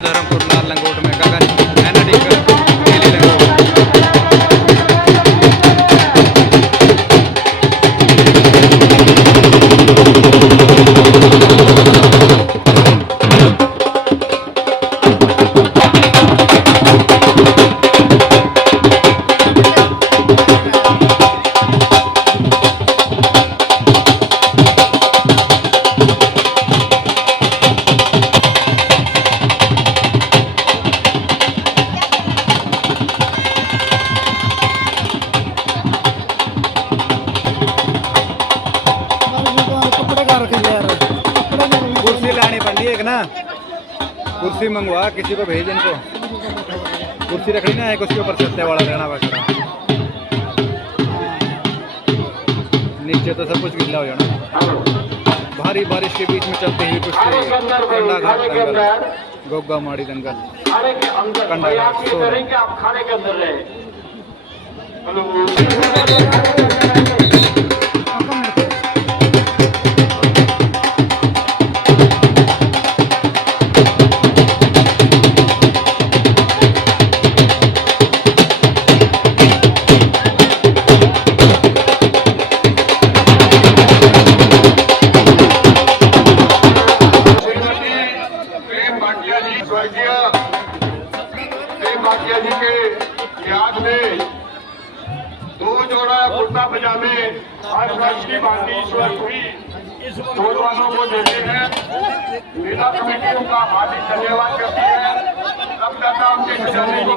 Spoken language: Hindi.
धर्मपुर लाल लंगोट में गगन एनडी नीली लंगोट। कुर्सी लानी पड़ी एक ना, कुर्सी मंगवा किसी को भेज इनको, कुर्सी रखनी ना एक, उसके ऊपर सत्ते वाला रहना वगैरह। नीचे तो सब कुछ गिल्ला हो जाना। भारी बारिश के बीच में चलते हुए कुछ कंडा घाट दंगल, गोगा माड़ी दंगल, कंडा घाट जी के याद में 2 जोड़ा कुर्ता पजामे और वर्ष की बाकी इस वर्ष हुई नौजवानों को देते हैं। जिला कमेटियों का हार्दिक धन्यवाद करती है। तब तक आपके खजाने को